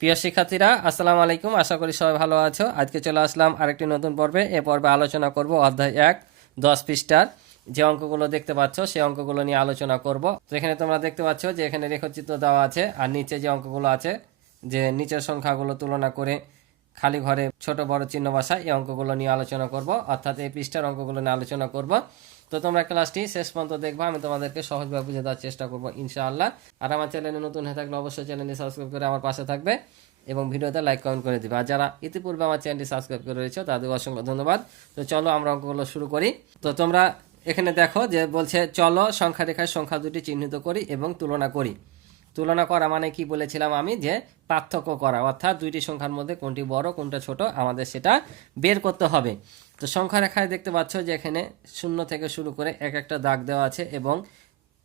প্রিয় শিক্ষার্থীরা, আসসালামু আলাইকুম। আশা করি সবাই ভালো আছো। আজকে চলে আসলাম আরেকটি নতুন পর্বে। এ পর্বে আলোচনা করব অধ্যায় 1 10 পৃষ্ঠার যে অঙ্কগুলো দেখতে পাচ্ছ সেই অঙ্কগুলো নিয়ে আলোচনা করব। তো এখানে তোমরা দেখতে পাচ্ছ যে এখানে রেখাচিত্র দেওয়া আছে, আর নিচে যে অঙ্কগুলো আছে, যে নিচের সংখ্যাগুলো তুলনা করে খালি ঘরে ছোট বড় চিহ্ন বসায়, এই অঙ্কগুলো নিয়ে আলোচনা করব, অর্থাৎ এই পৃষ্ঠার অঙ্কগুলো নিয়ে আলোচনা করব। তো তোমরা ক্লাসটি শেষ পর্যন্ত দেখবা, আমি তোমাদেরকে সহজভাবে বুঝে দেওয়ার চেষ্টা করবো ইনশাআল্লাহ। আর আমার চ্যানেলে নতুন হয়ে থাকলে অবশ্যই চ্যানেলটি সাবস্ক্রাইব করে আমার পাশে থাকবে এবং ভিডিওতে লাইক কমেন্ট করে দিবে। আর যারা ইতিপূর্বে আমার চ্যানেলটি সাবস্ক্রাইব করে রয়েছে তাদের অসংখ্য ধন্যবাদ। তো চলো আমরা অঙ্কগুলো শুরু করি। তো তোমরা এখানে দেখো যে বলছে, চলো সংখ্যা রেখায় সংখ্যা দুটি চিহ্নিত করি এবং তুলনা করি। তুলনা করা মানে কি বলেছিলাম আমি, যে পার্থক্য করা, অর্থাৎ দুইটি সংখ্যার মধ্যে কোনটি বড় কোনটা ছোট আমাদের সেটা বের করতে হবে। তো সংখ্যা রেখায় দেখতে পাচ্ছ যে এখানে 0 থেকে শুরু করে এক একটা দাগ দেওয়া আছে এবং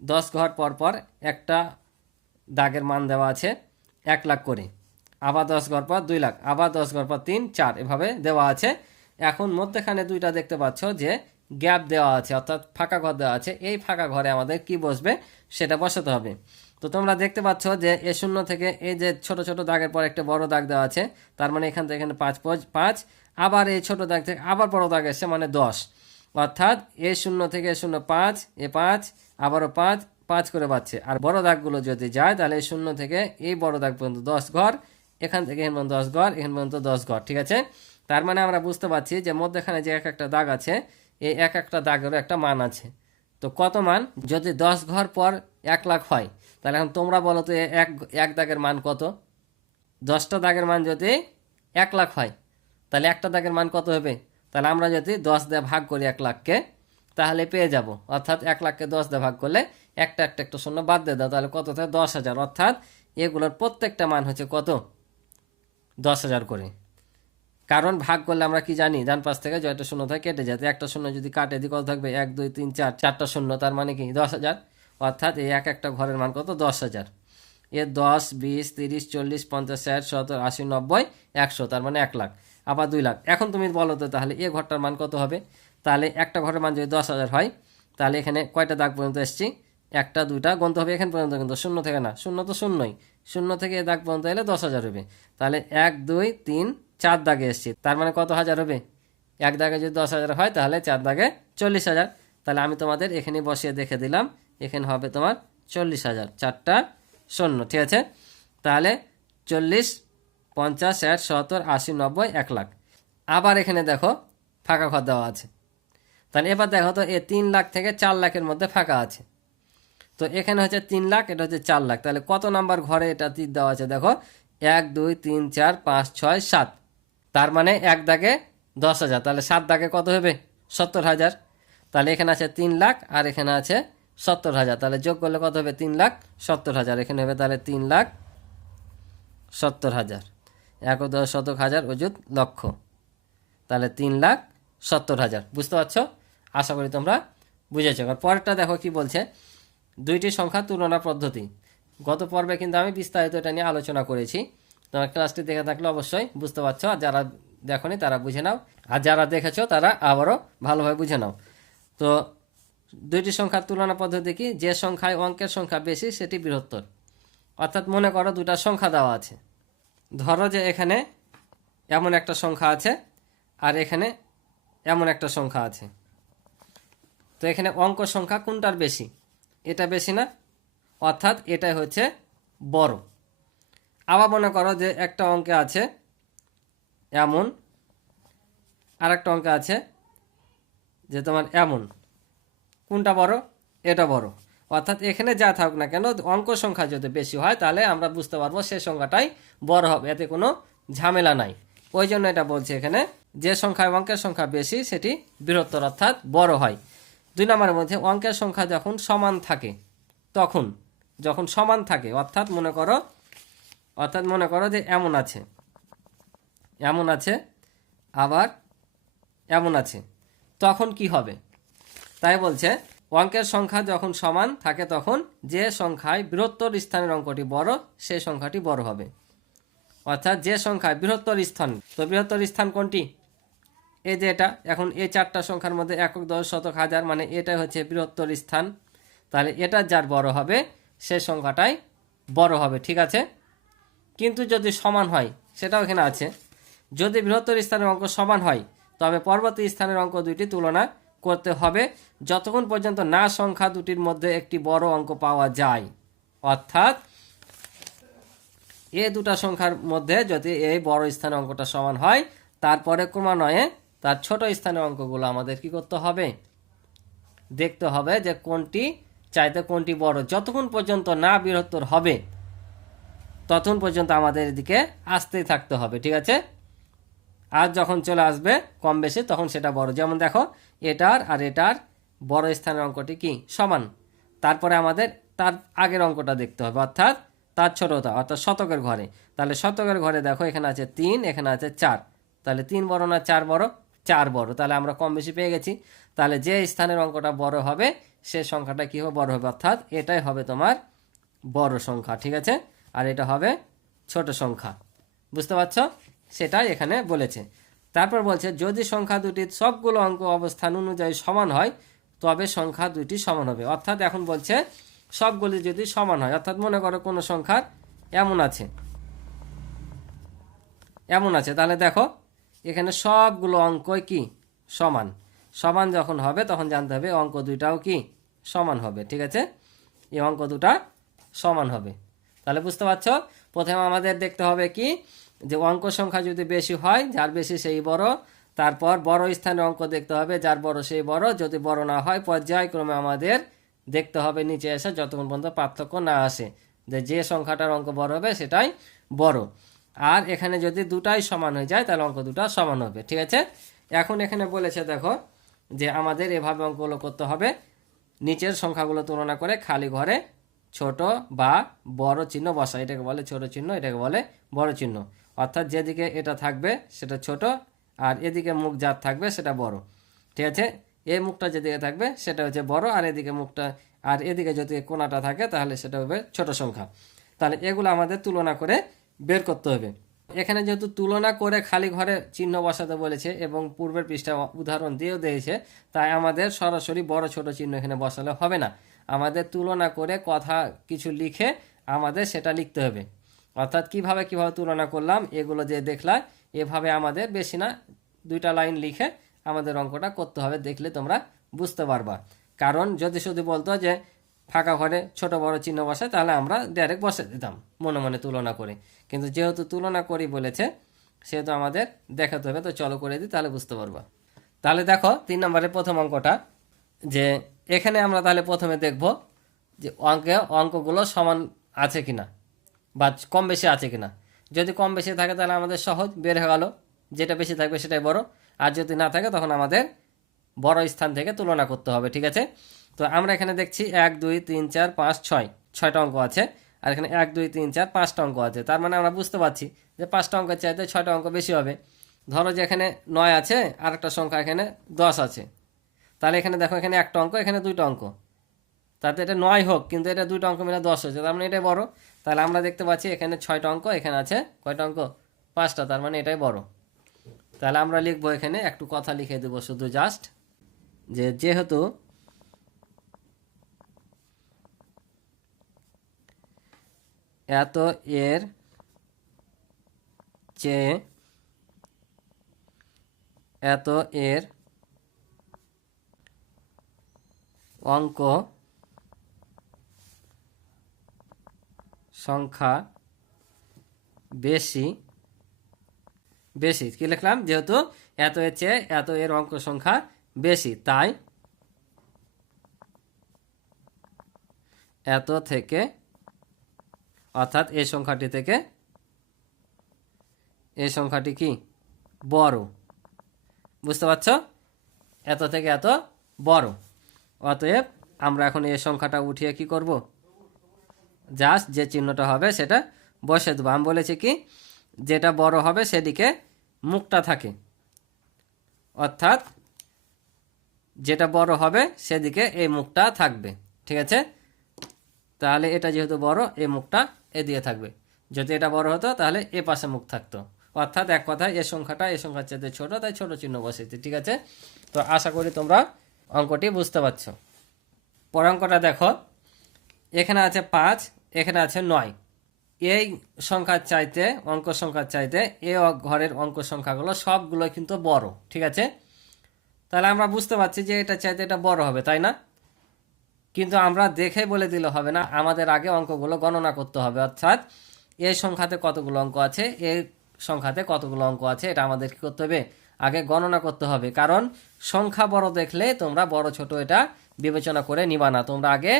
10 ঘর পর পর একটা দাগের মান দেওয়া আছে 1 লাখ করে, আবার 10 ঘর পর 2 লাখ, আবার 10 ঘর পর 3 4 এভাবে দেওয়া আছে। এখন মধ্যখানে দুইটা দেখতে পাচ্ছ যে গ্যাপ দেওয়া আছে, অর্থাৎ ফাঁকা ঘর দেওয়া আছে। এই ফাঁকা ঘরে আমাদের কি বসবে সেটা বসাতে হবে। তো তোমরা দেখতে পাচ্ছ যে এ 0 থেকে এই যে ছোট ছোট দাগের পর একটা বড় দাগ দেওয়া আছে, তার মানে এখান থেকে এখানে 5 5, আবার এই ছোট দাগ থেকে আবার বড় দাগ এসছে মানে 10, অর্থাৎ এ 0 থেকে 0 5, এ 5, আবারও 5 5 করে পাচ্ছে। আর বড় দাগগুলো যদি যায় তাহলে 0 থেকে এই বড় দাগ পর্যন্ত 10 ঘর, এখান থেকে এখান পর্যন্ত 10 ঘর, এখান পর্যন্ত 10 ঘর, ঠিক আছে। তার মানে আমরা বুঝতে পারছি যে মধ্যখানে যে এক একটা দাগ আছে, এই এক একটা দাগেরও একটা মান আছে। তো কত মান? যদি 10 ঘর পর 1 লাখ হয়, তাহলে এখন তোমরা বলো তো এক এক দাগের মান কত? 10টা দাগের মান যদি 1 লাখ হয়, তাহলে একটা দাগের মান কত হবে? তাহলে আমরা যদি 10 দিয়ে ভাগ করি 1 লাখকে, তাহলে পেয়ে যাব, অর্থাৎ 1 লাখকে 10 দিয়ে ভাগ করলে একটা একটা একটা শূন্য বাদ দিয়ে দাও, তাহলে কত থাকে? 10,000। অর্থাৎ এগুলোর প্রত্যেকটা মান হচ্ছে কত? 10,000 করে। কারণ ভাগ করলে আমরা কি জানি, ডান পাশ থেকে জয়টা শূন্য থাকে কেটে যায়, একটা শূন্য যদি কাটে দিই কত থাকবে? 1 2 3 4, 4টা শূন্য, তার মানে কি 10,000। অর্থাৎ এই এক একটা ঘরের মান কত? 10,000। এর 10 20 30 40 50 60 70 80 90 100, তার মানে 1 লাখ, আবার 2 লাখ। এখন তুমি বলো তো তাহলে এ ঘরটার মান কত হবে? তাহলে একটা ঘরের মান যদি 10,000 হয়, তাহলে এখানে কয়টা দাগ পর্যন্ত এসছি? একটা দুইটা গণতে হবে এখান পর্যন্ত, কিন্তু শূন্য থেকে না, শূন্য তো শূন্যই, শূন্য থেকে এ দাগ পর্যন্ত এলে 10,000 হবে। তাহলে 1 2 3 4 দাগে এসছি, তার মানে কত হাজার হবে? এক দাগে যদি 10,000 হয় তাহলে 4 দাগে 40,000। তাহলে আমি তোমাদের এখানে বসিয়ে দেখে দিলাম, এখানে হবে তোমার 40,000, 4টা শূন্য, ঠিক আছে। তাহলে 40 50 60 70 80 90 1 লাখ। আবার এখানে দেখো ফাঁকা ঘর দেওয়া আছে। তাহলে এবার দেখো তো এ 3 লাখ থেকে 4 লাখের মধ্যে ফাঁকা আছে। তো এখানে হচ্ছে 3 লাখ, এটা হচ্ছে 4 লাখ। তাহলে কত নাম্বার ঘরে এটা তীর দেওয়া আছে? দেখো 1 2 3 4 5 6 7, তার মানে এক দাগে 10,000, তাহলে 7 দাগে কত হবে? 70,000। তাহলে এখানে আছে 3 লাখ আর এখানে আছে 70,000, তাহলে যোগ করলে কত হবে? 3,70,000। এখানে হবে তাহলে 3,70,000, 1 শতক হাজার অযুত লক্ষ, তাহলে 3,70,000। বুঝতে পারছো? আশা করি তোমরা বুঝেছো। পরেরটা দেখো কি বলছে, দুইটি সংখ্যা তুলনা পদ্ধতি। গত পর্বে কিন্তু আমি বিস্তারিত এটা নিয়ে আলোচনা করেছি, তোমার ক্লাসটি দেখে থাকলে অবশ্যই বুঝতে পারছো, আর যারা দেখোনি তারা বুঝে নাও, আর যারা দেখেছো তারা আবারও ভালোভাবে বুঝে নাও। তো দুইটি সংখ্যার তুলনা পদ্ধতি কি? যে সংখ্যায় অঙ্কের সংখ্যা বেশি সেটি বৃহত্তর। অর্থাৎ মনে করো দুটা সংখ্যা দেওয়া আছে, ধরো যে এখানে এমন একটা সংখ্যা আছে আর এখানে এমন একটা সংখ্যা আছে। তো এখানে অঙ্ক সংখ্যা কোনটার বেশি? এটা বেশি না, অর্থাৎ এটাই হচ্ছে বড়। আবার মনে করো যে একটা অঙ্কে আছে এমন, আর একটা অঙ্কে আছে যে তোমার এমন, কোনটা বড়? এটা বড়। অর্থাৎ এখানে যা থাকুক না কেন, অঙ্ক সংখ্যা যদি বেশি হয় তাহলে আমরা বুঝতে পারবো সে সংখ্যাটাই বড় হবে, এতে কোনো ঝামেলা নাই। ওই জন্য এটা বলছে এখানে যে সংখ্যায় অঙ্কের সংখ্যা বেশি সেটি বৃহত্তর, অর্থাৎ বড় হয়। 2 নম্বরের মধ্যে অঙ্কের সংখ্যা যখন সমান থাকে, তখন যখন সমান থাকে, অর্থাৎ মনে করো যে এমন আছে, এমন আছে, আবার এমন আছে, তখন কি হবে? তাই বলছে অঙ্কের সংখ্যা যখন সমান থাকে তখন যে সংখ্যায় বৃহত্তর স্থানের অঙ্কটি বড় সেই সংখ্যাটি বড় হবে। অর্থাৎ যে সংখ্যায় বৃহত্তর স্থান, তো বৃহত্তর স্থান কোনটি? এই যে এটা, এখন এই 4টা সংখ্যার মধ্যে একক দশ শতক হাজার, মানে এটা হচ্ছে বৃহত্তর স্থান, তাহলে এটা যার বড় হবে সে সংখ্যাটাই বড় হবে, ঠিক আছে। কিন্তু যদি সমান হয়, সেটাও এখানে আছে। যদি বৃহত্তর স্থানের অঙ্ক সমান হয় তবে পরবর্তী স্থানের অঙ্ক দুইটি তুলনা করতে হবে যতক্ষণ পর্যন্ত না সংখ্যা দুটির মধ্যে একটি বড় অঙ্ক পাওয়া যায়। অর্থাৎ এই দুটা সংখ্যার মধ্যে যদি এই বড় স্থানের অঙ্কটা সমান হয়, তারপরে ক্রমান্বয়ে তার ছোট স্থানের অঙ্কগুলো আমাদের কি করতে হবে, দেখতে হবে যে কোনটি চাইতে কোনটি বড়। যতক্ষণ পর্যন্ত না বৃহত্তর হবে ততক্ষণ পর্যন্ত আমাদের এদিকে আসতেই থাকতে হবে, ঠিক আছে। আর যখন চলে আসবে কম বেশি তখন সেটা বড়। যেমন দেখো, এটার আর এটার বড় স্থানের অঙ্কটি কি সমান, তারপরে আমাদের তার আগের অঙ্কটা দেখতে হবে, অর্থাৎ তার ছোটটা, অর্থাৎ শতকের ঘরে। তাহলে শতকের ঘরে দেখো এখানে আছে 3, এখানে আছে 4, তাহলে 3 বড় না 4 বড়? 4 বড়। তাহলে আমরা কম বেশি পেয়ে গেছি। তাহলে যে স্থানের অঙ্কটা বড় হবে সে সংখ্যাটা কি হবে, বড় হবে, অর্থাৎ এটাই হবে তোমার বড় সংখ্যা, ঠিক আছে। আর এটা হবে ছোট সংখ্যা, বুঝতে পারছ? সেটাই এখানে বলেছে। তারপর বলছে যদি সংখ্যা দুটির সবগুলো অঙ্ক অবস্থান অনুযায়ী সমান হয় তবে সংখ্যা দুটি সমান হবে। অর্থাৎ এখন বলছে সবগুলি যদি সমান হয়, অর্থাৎ মনে করো কোনো সংখ্যার এমন আছে এমন আছে, তাহলে দেখো এখানে সবগুলো অঙ্কই কি সমান। সমান যখন হবে তখন জানতে হবে অঙ্ক দুইটাও কি সমান হবে, ঠিক আছে। এই অঙ্ক দুটা সমান হবে। তাহলে বুঝতে পারছ, প্রথমে আমাদের দেখতে হবে কি, যে অঙ্ক সংখ্যা যদি বেশি হয়, যার বেশি সেই বড়। তারপর বড় স্থানের অঙ্ক দেখতে হবে, যার বড় সেই বড়। যদি বড় না হয় পর্যায়ক্রমে আমাদের দেখতে হবে নিচে এসে যতক্ষণ পর্যন্ত পার্থক্য না আসে, যে সংখ্যাটার অঙ্ক বড় হবে সেটাই বড়। আর এখানে যদি দুটাই সমান হয়ে যায় তাহলে অঙ্ক দুটা সমান হবে, ঠিক আছে। এখন এখানে বলেছে দেখো যে আমাদের এভাবে অঙ্কগুলো করতে হবে, নিচের সংখ্যাগুলো তুলনা করে খালি ঘরে ছোট বা বড় চিহ্ন বসা। এটাকে বলে ছোট চিহ্ন, এটাকে বলে বড় চিহ্ন। অর্থাৎ যেদিকে এটা থাকবে সেটা ছোট, আর এদিকে মুখ যার থাকবে সেটা বড়, ঠিক আছে। এই মুখটা যেদিকে থাকবে সেটা হচ্ছে বড়, আর এদিকে মুখটা, আর এদিকে যদি কোণাটা থাকে তাহলে সেটা হবে ছোট সংখ্যা। তাহলে এগুলো আমাদের তুলনা করে বের করতে হবে। এখানে যেহেতু তুলনা করে খালি ঘরে চিহ্ন বসাতে বলেছে এবং পূর্বের পৃষ্ঠা উদাহরণ দিয়েও দিয়েছে, তাই আমাদের সরাসরি বড় ছোট চিহ্ন এখানে বসালে হবে না। আমাদের তুলনা করে কথা কিছু লিখে আমাদের সেটা লিখতে হবে। অর্থাৎ কিভাবে তুলনা করলাম এগুলো যে দেখলাম, এভাবে আমাদের বেশি না 2টা লাইন লিখে আমাদের অঙ্কটা করতে হবে। দেখলে তোমরা বুঝতে পারবা। কারণ যদি শুধু বলতো যে ফাঁকা ঘরে ছোট বড় চিহ্ন বসে, তাহলে আমরা ডাইরেক্ট বসে দিতাম মনে মনে তুলনা করে। কিন্তু যেহেতু তুলনা করি বলেছে সেহেতু আমাদের দেখাতে হবে। তো চলো করে দিই, তাহলে বুঝতে পারবা। তাহলে দেখো 3 নম্বরের প্রথম অঙ্কটা, যে এখানে আমরা তাহলে প্রথমে দেখব যে অঙ্কগুলো সমান আছে কিনা বা কম বেশি আছে কিনা। যদি কম বেশি থাকে তাহলে আমাদের সহজ, বের হয়ে গেল, যেটা বেশি থাকবে সেটাই বড়। আর যদি না থাকে তখন আমাদের বড় স্থান থেকে তুলনা করতে হবে, ঠিক আছে। তো আমরা এখানে দেখছি 1 2 3 4 5 6, 6টা অঙ্ক আছে। আর এখানে 1 2 3 4 5টা অঙ্ক আছে। তার মানে আমরা বুঝতে পারছি যে 5টা অঙ্কের চাইতে 6টা অঙ্ক বেশি হবে। ধরো যে এখানে 9 আছে, আর একটা সংখ্যা এখানে 10 আছে, তাহলে এখানে দেখো এখানে একটা অঙ্ক, এখানে 2টা অঙ্ক, তাতে এটা 9 হোক কিন্তু এটা 2টা অঙ্ক মিলে 10 হয়েছে, তার মানে এটাই বড়। তাহলে আমরা দেখতে পাচ্ছি এখানে 6টা অঙ্ক, এখানে আছে কয়টা অঙ্ক, 5টা, তার মানে এটাই বড়। তাহলে আমরা লিখবো এখানে একটু কথা লিখে দেবো শুধু জাস্ট, যে যেহেতু এত এর চেয়ে এত এর অঙ্ক সংখ্যা বেশি, বেশি কি লিখলাম, যেহেতু এত এর চেয়ে এত এর অঙ্ক সংখ্যা বেশি, তাই এত থেকে, অর্থাৎ এই সংখ্যাটি থেকে এই সংখ্যাটি কি বড়। বুঝতে পারছ, এত থেকে এত বড়। অতএব আমরা এখন এই সংখ্যাটা উঠিয়ে কি করব, জাস্ট যে চিহ্নটা হবে সেটা বসে দেবো। আমি বলেছি কি, যেটা বড় হবে সেদিকে মুখটা থাকে, অর্থাৎ যেটা বড় হবে সেদিকে এই মুখটা থাকবে, ঠিক আছে। তাহলে এটা যেহেতু বড়, এই মুখটা এদিকে থাকবে। যদি এটা বড় হতো তাহলে এ পাশে মুখ থাকতো। অর্থাৎ এক কথায় এই সংখ্যাটা এই সংখ্যার চাইতে ছোট, তাই ছোট চিহ্ন বসেছে, ঠিক আছে। তো আশা করি তোমরা অঙ্কটি বুঝতে পারছো। পরের অঙ্কটা দেখো, এখানে আছে 5, এখানে আছে 9, এই সংখ্যার চাইতে অঙ্ক সংখ্যার চাইতে এ ঘরের অঙ্ক সংখ্যাগুলো সবগুলো কিন্তু বড়, ঠিক আছে। তাহলে আমরা বুঝতে পারছি যে এটা চাইতে এটা বড় হবে, তাই না? কিন্তু আমরা দেখে বলে দিলে হবে না, আমাদের আগে অঙ্কগুলো গণনা করতে হবে। অর্থাৎ এই সংখ্যাতে কতগুলো অঙ্ক আছে, এই সংখ্যাতে কতগুলো অঙ্ক আছে, এটা আমাদের কি করতে হবে, আগে গণনা করতে হবে। কারণ সংখ্যা বড় দেখলে তোমরা বড় ছোট এটা বিবেচনা করে নিবা না, তোমরা আগে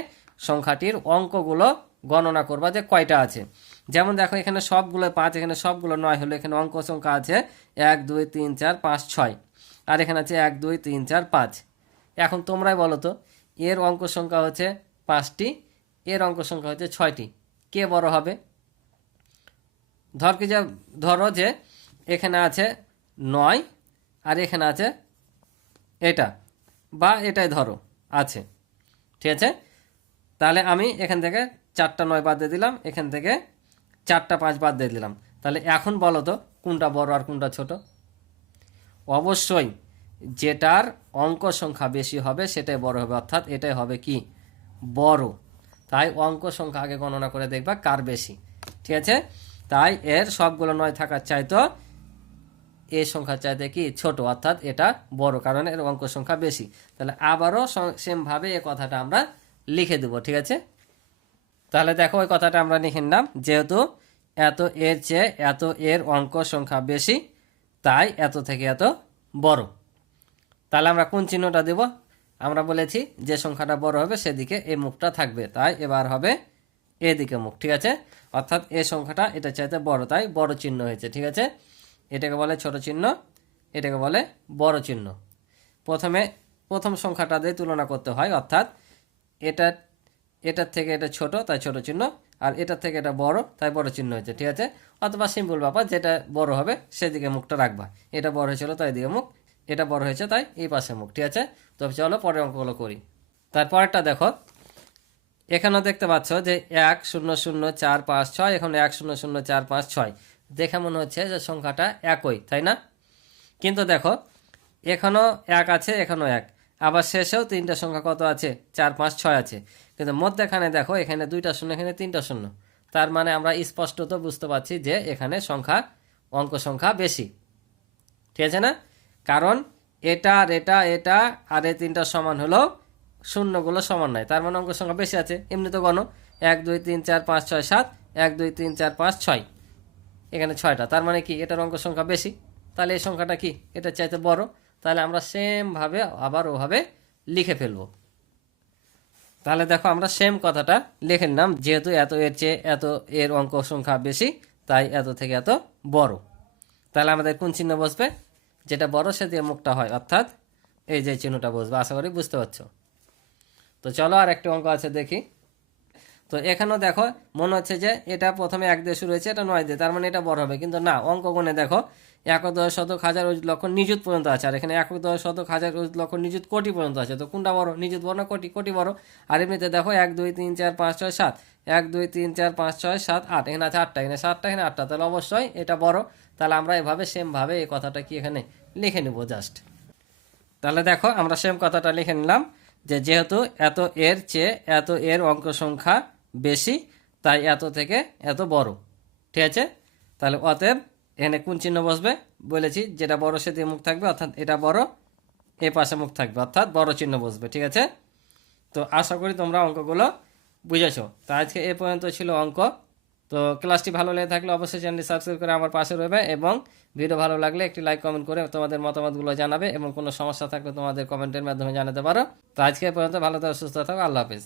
সংখ্যাটির অঙ্কগুলো গণনা করবা যে কয়টা আছে। যেমন দেখো এখানে সবগুলো 5, এখানে সবগুলো 9 হলো, এখানে অঙ্ক সংখ্যা আছে 1 2 3 4 5 6, আর এখানে আছে 1 2 3 4 5। এখন তোমরাই বলো তো, এর অঙ্ক সংখ্যা হচ্ছে 5টি, এর অঙ্ক সংখ্যা হচ্ছে 6টি, কে বড় হবে? ধরো যে এখানে আছে 9 আর এখানে আছে এটা, বা এটাই ধরো আছে, ঠিক আছে। তাহলে আমি এখান থেকে 4টা 9 বাদ দিয়ে দিলাম, এখান থেকে 4টা 5 বাদ দিয়ে দিলাম। তাহলে এখন বলো তো কোনটা বড় আর কোনটা ছোট? অবশ্যই যেটার অঙ্ক সংখ্যা বেশি হবে সেটাই বড় হবে, অর্থাৎ এটাই হবে কি, বড়। তাই অঙ্ক সংখ্যা আগে গণনা করে দেখবা কার বেশি, ঠিক আছে। তাই এর সবগুলো 9 থাকার চাইতো এই সংখ্যার চাইতে কি ছোট, অর্থাৎ এটা বড়, কারণ এর অঙ্ক সংখ্যা বেশি। তাহলে আবারও সেমভাবে এই কথাটা আমরা লিখে দেব, ঠিক আছে। তাহলে দেখো ওই কথাটা আমরা লিখে নিলাম, যেহেতু এত এর চেয়ে এত এর অঙ্ক সংখ্যা বেশি, তাই এত থেকে এত বড়। তাহলে আমরা কোন চিহ্নটা দেব? আমরা বলেছি যে সংখ্যাটা বড় হবে সেদিকে এই মুখটা থাকবে, তাই এবার হবে এদিকে মুখ, ঠিক আছে। অর্থাৎ এই সংখ্যাটা এটা চাইতে বড়, তাই বড় চিহ্ন হয়েছে, ঠিক আছে। এটাকে বলে ছোট চিহ্ন, এটাকে বলে বড় চিহ্ন। প্রথম সংখ্যাটা দিয়ে তুলনা করতে হয়, অর্থাৎ এটার থেকে এটা ছোট তাই ছোট চিহ্ন, আর এটার থেকে এটা বড় তাই বড় চিহ্ন হয়েছে, ঠিক আছে। অথবা সিম্পল ব্যাপার, যেটা বড় হবে সেদিকে মুখটা রাখবা। এটা বড় হয়েছিল তাই এদিকে মুখ, এটা বড় হয়েছে তাই এই পাশে মুখ, ঠিক আছে। তবে চলো পরের অঙ্কগুলো করি। তারপরেরটা দেখো, এখানেও দেখতে পাচ্ছ যে 1 0 0 4 5 6, এখন 1 0 0 4 5 6, দেখে মনে হচ্ছে যে সংখ্যাটা একই, তাই না? কিন্তু দেখো এখানেও 1 আছে, এখানেও 1, আবার শেষেও 3টা সংখ্যা কত আছে, 4 5 6 আছে। কিন্তু মধ্যখানে দেখো এখানে 2টা শূন্য, এখানে 3টা শূন্য। তার মানে আমরা স্পষ্টত বুঝতে পারছি যে এখানে অঙ্ক সংখ্যা বেশি, ঠিক আছে না? কারণ এটা আর এটা এটা আর এই 3টা সমান হলো, শূন্যগুলো সমান নয়, তার মানে অঙ্ক সংখ্যা বেশি আছে। এমনি তো গণ 1 2 3 4 5 6 7, 1 2 3 4 5 6, এখানে 6টা, তার মানে কি এটার অঙ্ক সংখ্যা বেশি। তাহলে এই সংখ্যাটা কি এটা চাইতে বড়। তাহলে আমরা সেমভাবে আবার ওভাবে লিখে ফেলবো। তাহলে দেখো আমরা সেম কথাটা লিখে নিলাম, যেহেতু এত এর চেয়ে এত এর অঙ্ক সংখ্যা বেশি, তাই এত থেকে এত বড়। তাহলে আমাদের কোন চিহ্ন বসবে? যেটা বড় সে দিয়ে মুখটা হয়, অর্থাৎ এই যে চিহ্নটা বসবে। আশা করি বুঝতে পারছো। তো চলো আর একটা অঙ্ক আছে দেখি। তো এখানেও দেখো মনে হচ্ছে যে এটা প্রথমে 1 দিয়ে শুরু হয়েছে, এটা 9 দিয়ে, তার মানে এটা বড় হবে। কিন্তু না, অঙ্ক গুণে দেখো একক দশ শতক হাজার অযুত লক্ষ নিযুত পর্যন্ত আছে, আর এখানে একক দশ শতক হাজার অযুত লক্ষ নিযুত কোটি পর্যন্ত আছে। তো কোনটা বড়, নিযুত বড় না কোটি? কোটি বড়। আর এমনিতে দেখো 1 2 3 4 5 6 7, 1 2 3 4 5 6 7 8, এখানে আছে 8টা, এখানে 7টা, এখানে 8টা, তাহলে অবশ্যই এটা বড়। তাহলে আমরা এভাবে সেমভাবে এই কথাটা কি এখানে লিখে নেব জাস্ট। তাহলে দেখো আমরা সেম কথাটা লিখে নিলাম, যে যেহেতু এত এর চেয়ে এত এর অঙ্ক সংখ্যা বেশি, তাই এত থেকে এত বড়, ঠিক আছে। তাহলে অতএব এখানে কোন চিহ্ন বসবে বলেছি, যেটা বড় সে দিয়ে মুখ থাকবে, অর্থাৎ এটা বড়, এ পাশে মুখ থাকবে, অর্থাৎ বড় চিহ্ন বসবে, ঠিক আছে। তো আশা করি তোমরা অঙ্কগুলো বুঝেছো। তো আজকে এ পর্যন্ত ছিল অঙ্ক। তো ক্লাসটি ভালো লেগে থাকলে অবশ্যই চ্যানেলটি সাবস্ক্রাইব করে আমার পাশে রইবে, এবং ভিডিও ভালো লাগলে একটি লাইক কমেন্ট করে তোমাদের মতামতগুলো জানাবে, এবং কোনো সমস্যা থাকলে তোমাদের কমেন্টের মাধ্যমে জানাতে পারো। তো আজকে এ পর্যন্ত, ভালো থাকো, সুস্থ থাকো, আল্লাহ হাফেজ।